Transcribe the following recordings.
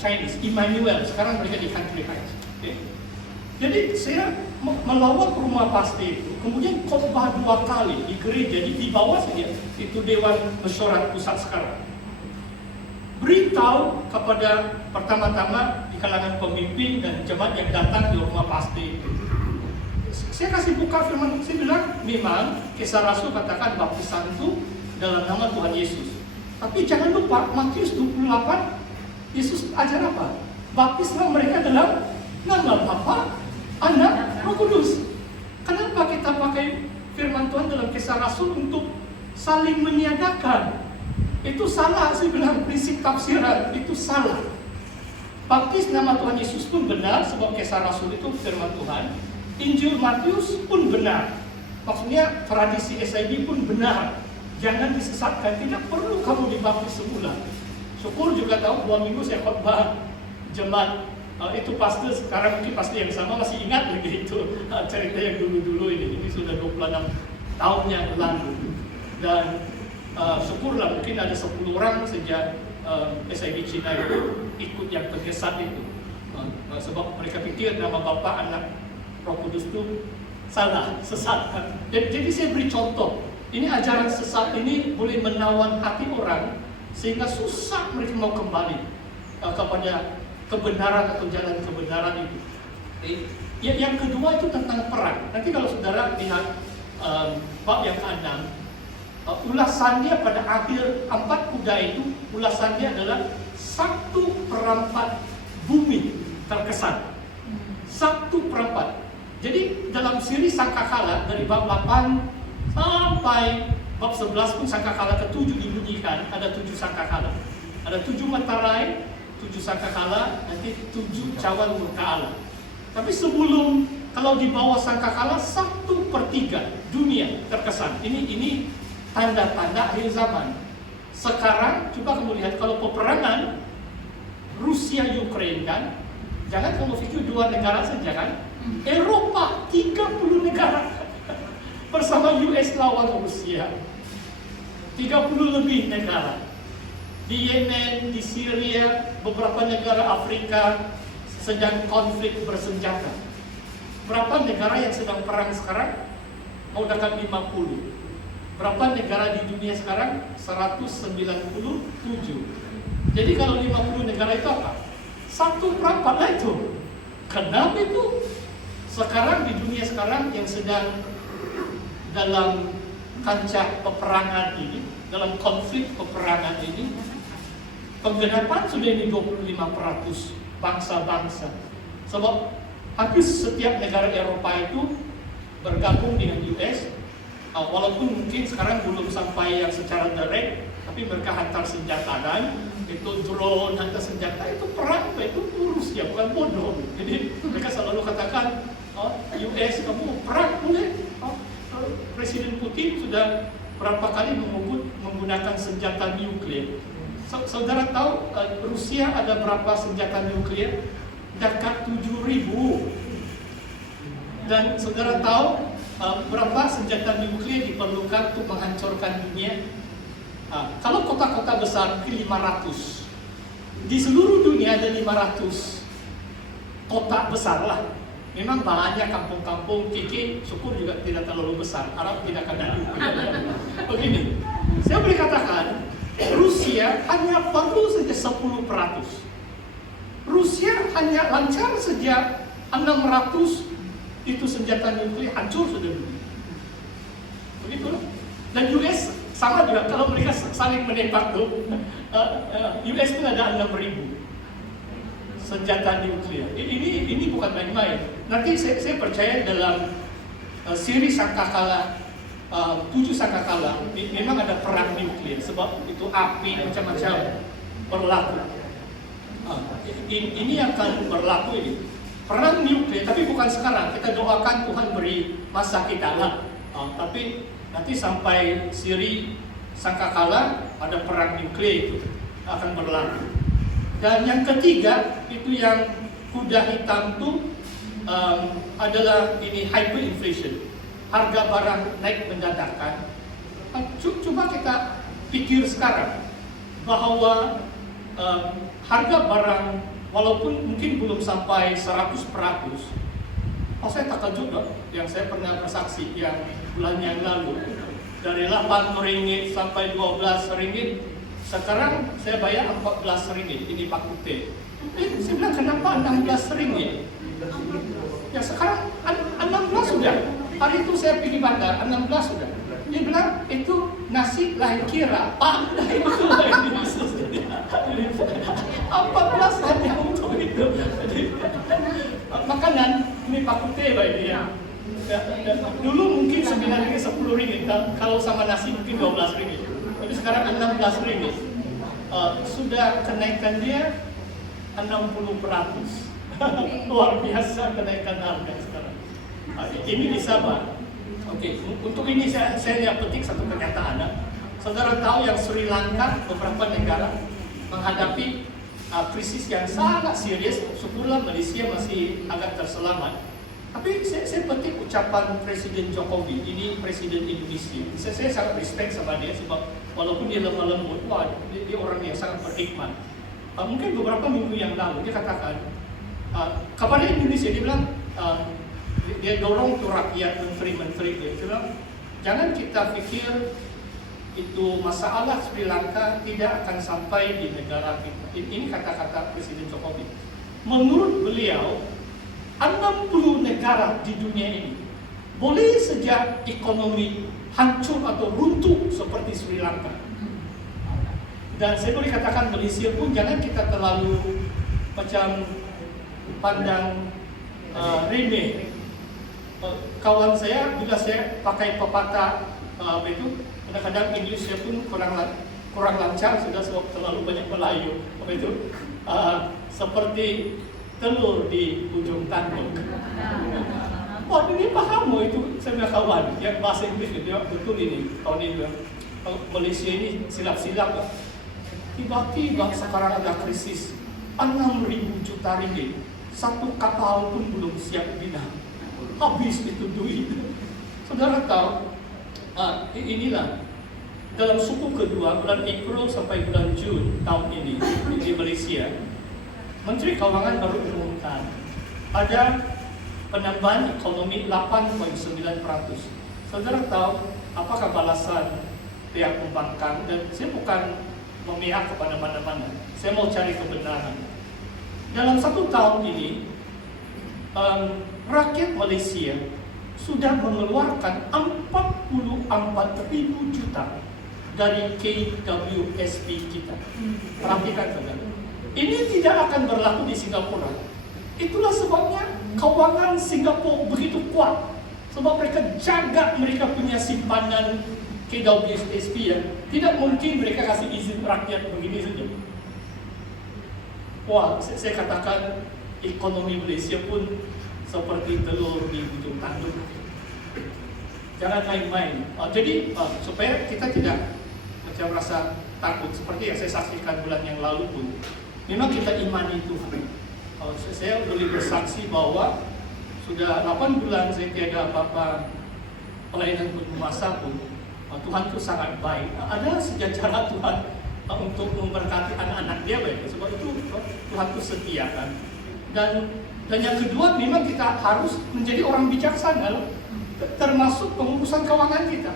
Chinese, Emmanuel, sekarang mereka di Country Heights. Okay? Jadi saya melawat rumah pasti itu, kemudian khotbah 2 kali di gereja, di bawah saja, itu Dewan Mesyuarat Pusat sekarang. Beritahu kepada pertama-tama di kalangan pemimpin dan jemaat yang datang di rumah pasti itu. Saya kasih buka firman, saya bilang, memang Kisah Rasul katakan baptisan itu dalam nama Tuhan Yesus. Tapi jangan lupa, Matius 28, Yesus ajar apa? Baptislah mereka dalam nama Bapa, Anak, Roh Kudus. Kenapa kita pakai firman Tuhan dalam Kisah Rasul untuk saling meniadakan? Itu salah, saya bilang prinsip tafsiran, itu salah. Baptis nama Tuhan Yesus pun benar, sebab Kisah Rasul itu firman Tuhan. Injil Matius pun benar. Maksudnya tradisi SIB pun benar. Jangan disesatkan, tidak perlu kamu dibaptis semula. Syukur juga tahu 2 minggu saya khotbah jemaat itu pastor, sekarang mungkin pastor yang sama masih ingat lagi itu cerita yang dulu-dulu ini sudah 26 tahun yang lalu. Dan syukurlah mungkin ada 10 orang sejak SIB Cina itu ikut yang terkesan itu. Sebab mereka pikir nama Bapa, Anak, Roh Kudus itu salah, sesat. Jadi saya beri contoh. Ini ajaran sesat ini boleh menawan hati orang sehingga susah mereka mau kembali kepada kebenaran atau jalan kebenaran itu. Yang kedua itu tentang perang. Nanti kalau saudara lihat bab yang ke-6, ulasannya pada akhir 4 kuda itu, ulasannya adalah 1/4 bumi terkesan. 1/4. Jadi dalam siri sangkakala dari bab 8 sampai bab 11 pun sangkakala ke-7 dibunyikan, ada 7 sangkakala. Ada 7 materai, 7 sangkakala, nanti 7 cawan murka Allah. Tapi sebelum, kalau di bawah sangkakala 1/3 dunia terkesan. Ini tanda-tanda akhir zaman. Sekarang coba kamu lihat, kalau peperangan Rusia Ukraina kan, jangan kamu pikir 2 negara saja kan. Eropa 30 negara bersama US lawan Rusia, 30 lebih negara. Di Yemen, di Syria, beberapa negara Afrika sedang konflik bersenjata. Berapa negara yang sedang perang sekarang? Mau dekat 50. Berapa negara di dunia sekarang? 197. Jadi kalau 50 negara itu apa? 1/4 lah itu. Kenapa itu? Sekarang di dunia sekarang yang sedang dalam kancah peperangan ini, dalam konflik peperangan ini, penggenapan sudah ini 25% bangsa-bangsa. Sebab hampir setiap negara Eropa itu bergabung dengan US, walaupun mungkin sekarang belum sampai yang secara direct, tapi mereka hantar senjata dan itu drone, hantar senjata, itu perang, itu Rusia, bukan bodoh. Jadi mereka selalu katakan, US kamu perang boleh. Presiden Putin sudah berapa kali menggunakan senjata nuklir. Saudara tahu Rusia ada berapa senjata nuklir? Dekat 7.000. Dan saudara tahu berapa senjata nuklir diperlukan untuk menghancurkan dunia? Kalau kota-kota besar mungkin 500. Di seluruh dunia ada 500 kota besar lah. Memang banyak kampung-kampung kiki, syukur juga tidak terlalu besar. Arab tidak akan nuklir. Begini, saya boleh katakan Rusia hanya perlu saja 10%. Rusia hanya lancar saja 600 itu senjata nuklir hancur sudah dulu. Begitu. Dan US sama juga, kalau mereka saling menembak tuh, US pun ada 6.000 senjata nuklir. Ini bukan main-main. Nanti saya percaya dalam siri sangkakala 7 sangkakala memang ada perang nuklir, sebab itu api macam-macam berlaku. Ini akan berlaku ini perang nuklir, tapi bukan sekarang. Kita doakan Tuhan beri masa kita lah. Tapi nanti sampai siri sangkakala ada perang nuklir itu akan berlaku. Dan yang ketiga itu yang kuda hitam itu adalah ini hyperinflation, harga barang naik mendadakan. Coba kita pikir sekarang bahwa harga barang walaupun mungkin belum sampai 100%, saya takjub dong, yang saya pernah bersaksi yang bulan yang lalu, dari 8 ringgit sampai 12 ringgit, sekarang saya bayar 14 ringgit, ini Pak Kute. Saya bilang kenapa 16 ringgit? Ya sekarang 16 sudah. Hari itu saya pergi bandar, 16 sudah. Dia bilang itu nasi lain kira, Pak, itu lain Yesus. 14 hanya untuk itu. Makanan ini Pak Kute baik dia. Dulu mungkin 9 ringgit, 10 ringgit, kalau sama nasi mungkin 12 ringgit. Tapi sekarang 16 ringgit. Sudah kenaikan dia 60%. Luar biasa kenaikan harga sekarang. Ini di Sabah. Oke, untuk ini saya petik satu pernyataan. Saudara tahu yang Sri Lanka, beberapa negara menghadapi krisis yang sangat serius. Syukurlah Malaysia masih agak terselamat. Tapi saya petik ucapan Presiden Jokowi, ini Presiden Indonesia. Saya sangat respect sama dia sebab walaupun dia lemah lembut, dia orang yang sangat berhikmat. Mungkin beberapa minggu yang lalu dia katakan kepada Indonesia, dia bilang dia dorong tuh rakyat, menteri-menteri dia bilang jangan kita pikir itu masalah Sri Lanka tidak akan sampai di negara kita. Ini kata-kata Presiden Jokowi. Menurut beliau 60 negara di dunia ini boleh sejak ekonomi hancur atau runtuh seperti Sri Lanka. Dan saya boleh katakan Malaysia pun jangan kita terlalu macam pandang remeh. Kawan saya bila saya pakai pepatah itu kadang-kadang English saya pun kurang lancar sudah sebab terlalu banyak Melayu itu seperti telur di ujung tanduk. Wah ini paham itu saya punya kawan yang bahasa Inggris dia betul ini tahun ini Malaysia ini silap-silap. Tiba-tiba sekarang ada krisis 6.000 juta ringgit, satu kapal pun belum siap bina, habis itu duit. Saudara tahu, inilah dalam suku kedua bulan April sampai bulan Jun tahun ini di Malaysia, Menteri Keuangan baru umumkan ada penambahan ekonomi 8.9%. Saudara tahu apakah balasan pihak pembangkang? Dan saya bukan memihak kepada mana-mana, saya mau cari kebenaran. Dalam 1 tahun ini rakyat Malaysia sudah mengeluarkan 44.000 juta dari KWSP kita. Perhatikan saudara, ini tidak akan berlaku di Singapura. Itulah sebabnya keuangan Singapura begitu kuat, sebab mereka jaga mereka punya simpanan KWSP ya. Tidak mungkin mereka kasih izin rakyat begini saja. Wah, saya katakan ekonomi Malaysia pun seperti telur di ujung tanduk. Jangan main-main. Jadi supaya kita tidak macam rasa takut seperti yang saya saksikan bulan yang lalu pun. Memang kita imani Tuhan. Saya boleh bersaksi bahwa sudah 8 bulan saya tiada apa-apa pelayanan penguasa pun. Tuhan itu sangat baik. Ada sejarah Tuhan untuk memberkati anak-anak dia baik. Sebab itu Tuhan itu setia kan. Dan yang kedua memang kita harus menjadi orang bijaksana, termasuk pengurusan keuangan kita.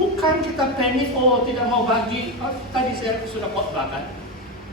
Bukan kita panik, tidak mau bagi. Tadi saya sudah khotbahkan.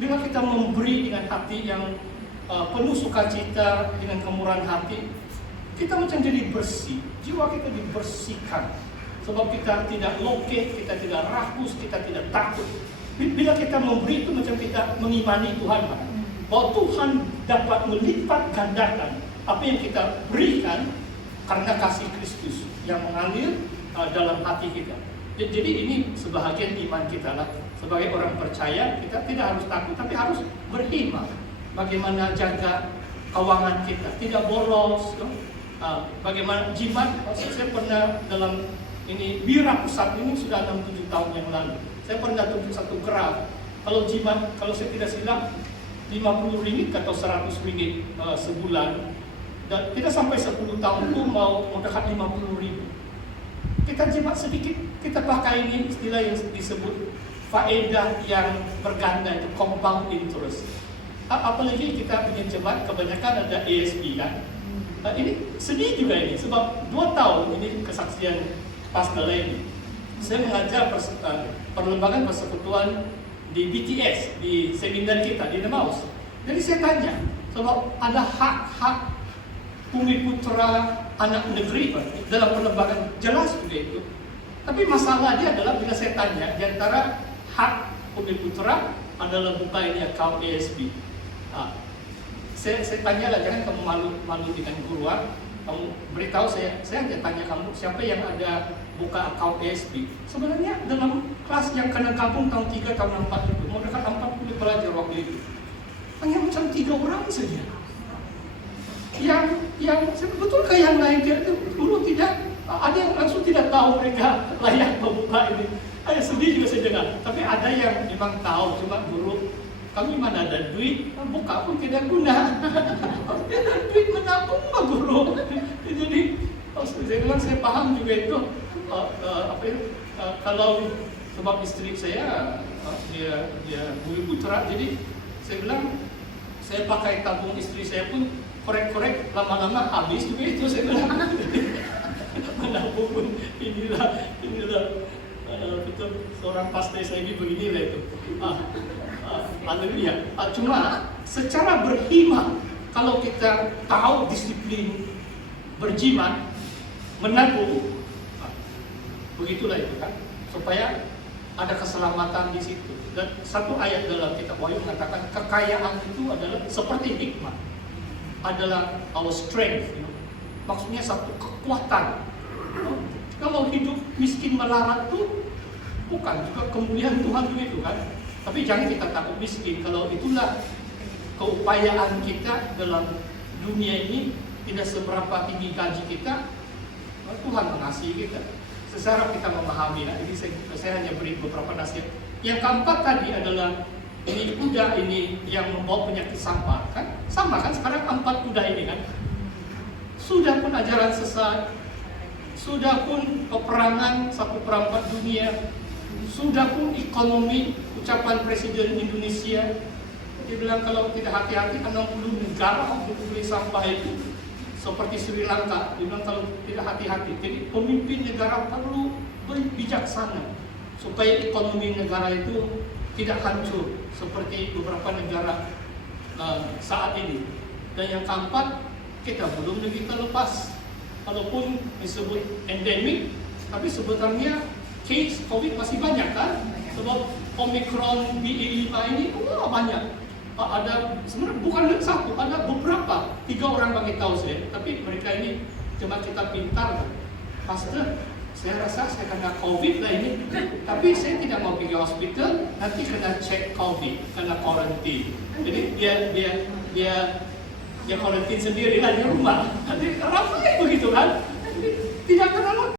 Bila kita memberi dengan hati yang penuh sukacita, dengan kemurahan hati, kita macam jadi bersih. Jiwa kita dibersihkan. Sebab kita tidak loke, kita tidak rakus, kita tidak takut. Bila kita memberi itu macam kita mengimani Tuhan, bahwa Tuhan dapat melipat gandakan apa yang kita berikan karena kasih Kristus yang mengalir dalam hati kita. Jadi ini sebahagian iman kita lah. Sebagai orang percaya, kita tidak harus takut, tapi harus berhimmat. Bagaimana jaga keuangan kita, tidak boros. Bagaimana jimat, saya pernah dalam ini Bira Pusat ini sudah 6-7 tahun yang lalu. Saya pernah tunjuk satu graf. Kalau jimat, kalau saya tidak silap, 50 ringgit atau 100 ringgit sebulan. Dan kita sampai 10 tahun itu mau dekat 50 ribu. Kita jimat sedikit, kita pakai ini istilah yang disebut faedah yang berganda itu compound interest. Apalagi kita punya jemaat kebanyakan ada ASB kan. Ini sedih juga ini sebab 2 tahun ini kesaksian pastor ini. Saya mengajar perlembagaan persekutuan di BTS, di seminar kita di Nemaus. Jadi saya tanya, sebab ada hak-hak bumi putra anak negeri dalam perlembagaan jelas begitu. Tapi masalah dia adalah bila saya tanya di antara hak bumi putra adalah buka ini account ASB. Saya tanya lah, jangan kamu malu dengan guruan. Kamu beritahu saya hanya tanya kamu siapa yang ada buka account ASB. Sebenarnya dalam kelas yang kena gabung tahun 3 tahun 4 itu mau dekat 40 pelajar waktu itu, hanya macam 3 orang saja. Yang betulkah yang lain guru tidak ada yang langsung tidak tahu mereka layak membuka ini. Ada sedih juga saya dengar. Tapi ada yang memang tahu, cuma guru kami mana ada duit, buka pun tidak guna. Tidak ada duit menabung mah guru. Jadi saya paham juga itu. Kalau sebab istri saya dia bumi putra, jadi saya bilang saya pakai tabung istri saya pun korek-korek lama-lama habis juga itu saya bilang. Menabung pun inilah betul seorang pastor saya beginilah itu. Haleluya. Cuma secara berhima, kalau kita tahu disiplin berjimat, menabung, begitulah itu kan, supaya ada keselamatan di situ. Dan satu ayat dalam kitab Wahyu mengatakan kekayaan itu adalah seperti hikmat, adalah our strength. Maksudnya satu kekuatan. Kalau hidup miskin melarat tuh bukan juga kemuliaan Tuhan begitu kan. Tapi jangan kita takut miskin, kalau itulah keupayaan kita dalam dunia ini, tidak seberapa tinggi gaji kita, Tuhan mengasihi kita. Secara kita memahami, ini saya hanya beri beberapa nasihat. Yang keempat tadi adalah ini kuda ini yang membawa penyakit sampah kan, sama kan sekarang 4 kuda ini kan. Sudah pun ajaran sesat, sudah pun peperangan 1/4 dunia, sudah pun ekonomi, ucapan Presiden Indonesia, dia bilang kalau tidak hati-hati 60 negara beli sampah itu seperti Sri Lanka, dia bilang kalau tidak hati-hati. Jadi pemimpin negara perlu bijaksana supaya ekonomi negara itu tidak hancur seperti beberapa negara saat ini. Dan yang keempat, kita belum lagi terlepas, walaupun disebut endemik, tapi sebetulnya case COVID masih banyak kan? Sebab Omicron BA5 ini banyak. Ada sebenarnya bukan satu, ada beberapa, 3 orang bagi tahu saya. Tapi mereka ini cuma kita pintar. Pastor, saya rasa saya kena COVID lah ini. Tapi saya tidak mau pergi hospital, nanti kena cek COVID, kena quarantine. Jadi dia quarantine sendiri lah di rumah. Jadi ramai begitu kan? Tidak kenal